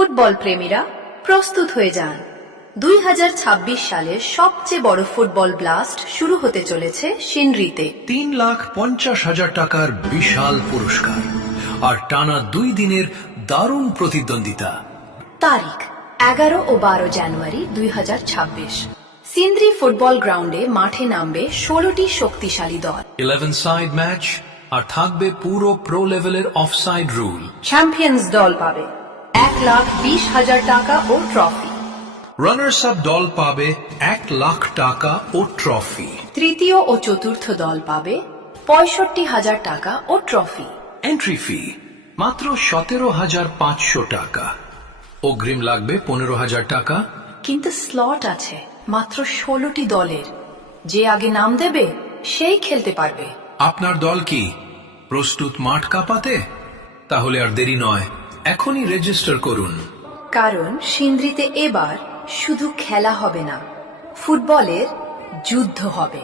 Football প্রেমীরা প্রস্তুত হয়ে যান। 2026 সালের সবচেয়ে বড় ফুটবল ব্লাস্ট শুরু হতে চলেছে সিনরিতে। 3,50,000 টাকার বিশাল পুরস্কার আর টানা 2 দিনের দারুণ প্রতিদ্বন্দ্বিতা। তারিখ 11 ও 12 জানুয়ারি 2026। সিন্দ্রি ফুটবল গ্রাউন্ডে মাঠে নামবে 16টি শক্তিশালী দল। 11 সাইড ম্যাচ আর থাকবে পুরো প্রো লেভেলের অফসাইড রুল। চ্যাম্পিয়ন্স দল পাবে 1,20,000 টাকা ও ট্রফি। রানার্স আপ দল পাবে 1 লাখ টাকা ও ট্রফি। তৃতীয় ও চতুর্থ দল পাবে 65,000 টাকা ও ট্রফি। এন্ট্রি ফি মাত্র 17,500 টাকা। অগ্রিম লাগবে 15,000 টাকা। কিন্তু স্লট আছে মাত্র 16টি দলের। যে আগে নাম দেবে সেই খেলতে পারবে। আপনার দল কি প্রস্তুত মাঠ কাঁপাতে? তাহলে আর দেরি নয়, এখনই রেজিস্টার করুন। কারণ সিন্দ্রিতে এবার শুধু খেলা হবে না, ফুটবলের যুদ্ধ হবে।